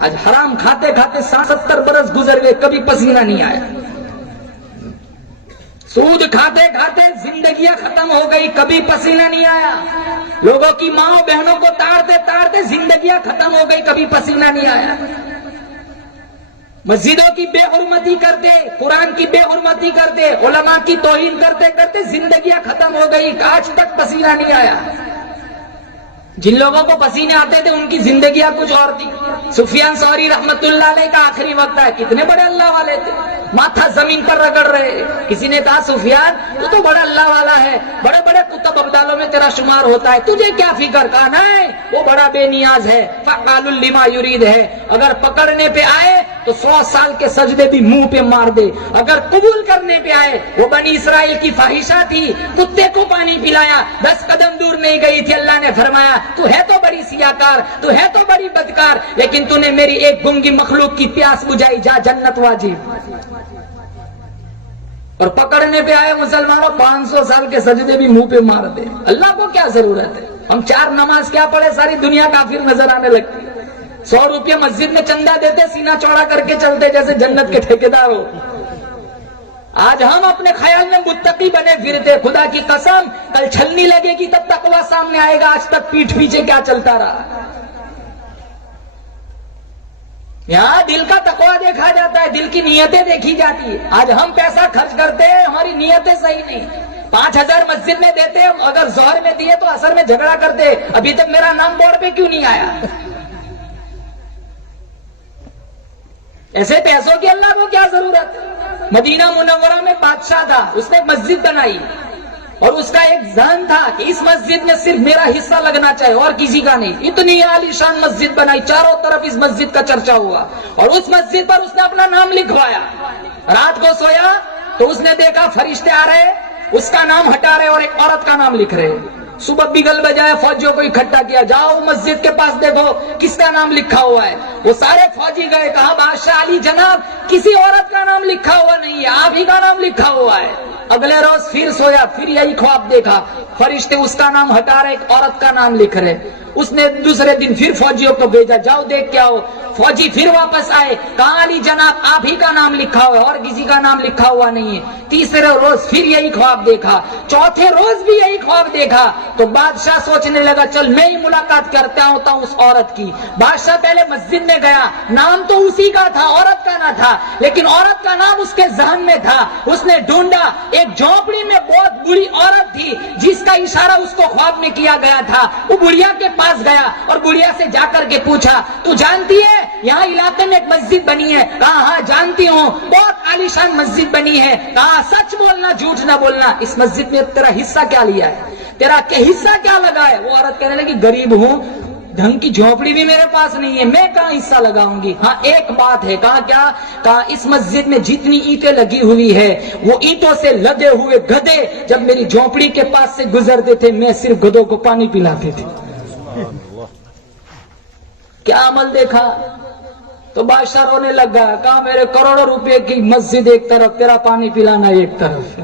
آج حرام کھاتے کھاتے 70 برس گزر گئے، کبھی پسینہ نہیں آیا۔ سود کھاتے کھاتے زندگیاں ختم ہو گئی، کبھی پسینہ نہیں آیا۔ لوگوں کی ماں بہنوں کو تاڑتے تاڑتے زندگیاں ختم ہو گئی، کبھی پسینہ نہیں آیا۔ مسجدوں کی بے حرمتی کرتے، قرآن کی بے حرمتی کرتے، علماء کی توہین کرتے کرتے زندگیاں ختم ہو گئی، آج تک پسینہ نہیں آیا۔ جن لوگوں کو پسینے آتے تھے ان کی زندگیاں کچھ اور تھی۔ سفیان ثوری رحمت اللہ علیہ کا آخری وقت ہے، کتنے بڑے اللہ والے تھے، ماتھا زمین پر رگڑ رہے۔ کسی نے کہا سفیان تو بڑا اللہ والا ہے، بڑے بڑے کتب ابدالوں میں تیرا شمار ہوتا ہے، تجھے کیا فکر؟ کہا نہیں، وہ بڑا بے نیاز ہے، فعال لما یرید ہے، اگر پکڑنے پہ آئے تو 100 سال کے سجدے بھی منہ پہ مار دے، اگر قبول کرنے پہ آئے وہ بنی اسرائیل کی فاحشہ تھی، کتے کو پانی پلایا، 10 قدم دور نہیں گئی تھی، اللہ نے فرمایا تو ہے تو بڑی سیاکار، تو ہے تو بڑی بدکار، لیکن تو نے میری ایک گنگی مخلوق کی پیاس بجھائی، جا جنت واجب۔ اور پکڑنے پہ آئے مسلمانوں 500 سال کے سجدے بھی منہ پہ مار دے۔ اللہ کو کیا ضرورت ہے؟ ہم 4 نماز کیا پڑھے، ساری دنیا کافر نظر آنے لگتی۔ 100 روپیہ مسجد میں چندہ دیتے، سینہ چوڑا کر کے چلتے جیسے جنت کے ٹھیکیدار ہو۔ آج ہم اپنے خیال میں متقی بنے پھرتے، خدا کی قسم کل چھلنی لگے گی تب تقویٰ سامنے آئے گا، آج تک پیٹھ پیچھے کیا چلتا رہا۔ یہاں دل کا تقویٰ دیکھا جاتا ہے، دل کی نیتیں دیکھی جاتی ہے۔ آج ہم پیسہ خرچ کرتے ہیں، ہماری نیتیں صحیح نہیں۔ 5000 مسجد میں دیتے، اگر ظہر میں دیے تو عصر میں جھگڑا کرتے، ابھی تک میرا نام بورڈ پہ کیوں نہیں آیا؟ ایسے پیسوں کی اللہ کو کیا ضرورت ہے؟ مدینہ منورہ میں بادشاہ تھا، اس نے ایک مسجد بنائی اور اس کا ایک ذہن تھا کہ اس مسجد میں صرف میرا حصہ لگنا چاہیے اور کسی کا نہیں۔ اتنی عالی شان مسجد بنائی، چاروں طرف اس مسجد کا چرچا ہوا اور اس مسجد پر اس نے اپنا نام لکھوایا۔ رات کو سویا تو اس نے دیکھا فرشتے آ رہے، اس کا نام ہٹا رہے اور ایک عورت کا نام لکھ رہے۔ صبح بگل بجائے فوجیوں کو اکٹھا کیا، جاؤ مسجد کے پاس دیکھو کس کا نام لکھا ہوا ہے۔ وہ سارے فوجی گئے، کہا بادشاہ علی جناب کسی عورت کا نام لکھا ہوا نہیں ہے، آپ ہی کا نام لکھا ہوا ہے۔ اگلے روز پھر سویا، پھر یہی خواب دیکھا، فرشتے اس کا نام ہٹا رہے، ایک عورت کا نام لکھ رہے۔ اس نے دوسرے دن پھر فوجیوں کو بھیجا، جاؤ دیکھ کے آؤ۔ فوجی پھر واپس آئے، کہا علی جناب آپ ہی کا نام لکھا ہوا ہے اور کسی کا نام لکھا ہوا نہیں ہے۔ تیسرے روز پھر یہی خواب دیکھا، چوتھے روز بھی یہی خواب دیکھا تو بادشاہ سوچنے لگا چل میں ہی ملاقات کرتا ہوں اس عورت کی۔ بادشاہ پہلے مسجد میں گیا، نام تو اسی کا تھا، عورت کا نہ تھا، لیکن عورت کا نام اس کے ذہن میں تھا۔ اس نے ڈھونڈا، ایک جھونپڑی میں بہت بری عورت تھی جس کا اشارہ اس کو خواب میں کیا گیا تھا۔ وہ بڑھیا کے پاس گیا اور بڑھیا سے جا کر کے پوچھا تو جانتی ہے یہاں علاقے میں ایک مسجد بنی ہے؟ کہا ہاں جانتی ہوں، بہت عالیشان مسجد بنی ہے۔ کہا سچ بولنا جھوٹ نہ بولنا، اس مسجد میں تیرا حصہ کیا لیا ہے، تیرا حصہ کیا لگا ہے؟ وہ عورت کہنے لگی غریب ہوں، ڈھنگ کی جھونپڑی بھی میرے پاس نہیں ہے، میں کہاں حصہ لگاؤں گی؟ ہاں ایک بات ہے۔ کہا کیا؟ کہا اس مسجد میں جتنی اینٹیں لگی ہوئی ہے وہ اینٹوں سے لدے ہوئے گدھے جب میری جھونپڑی کے پاس سے گزرتے تھے میں صرف گدھوں کو پانی پلاتے تھے۔ کیا عمل دیکھا؟ تو بادشاہ رونے لگا، کہا میرے کروڑوں روپے کی مسجد ایک طرف، تیرا پانی پلانا ایک طرف۔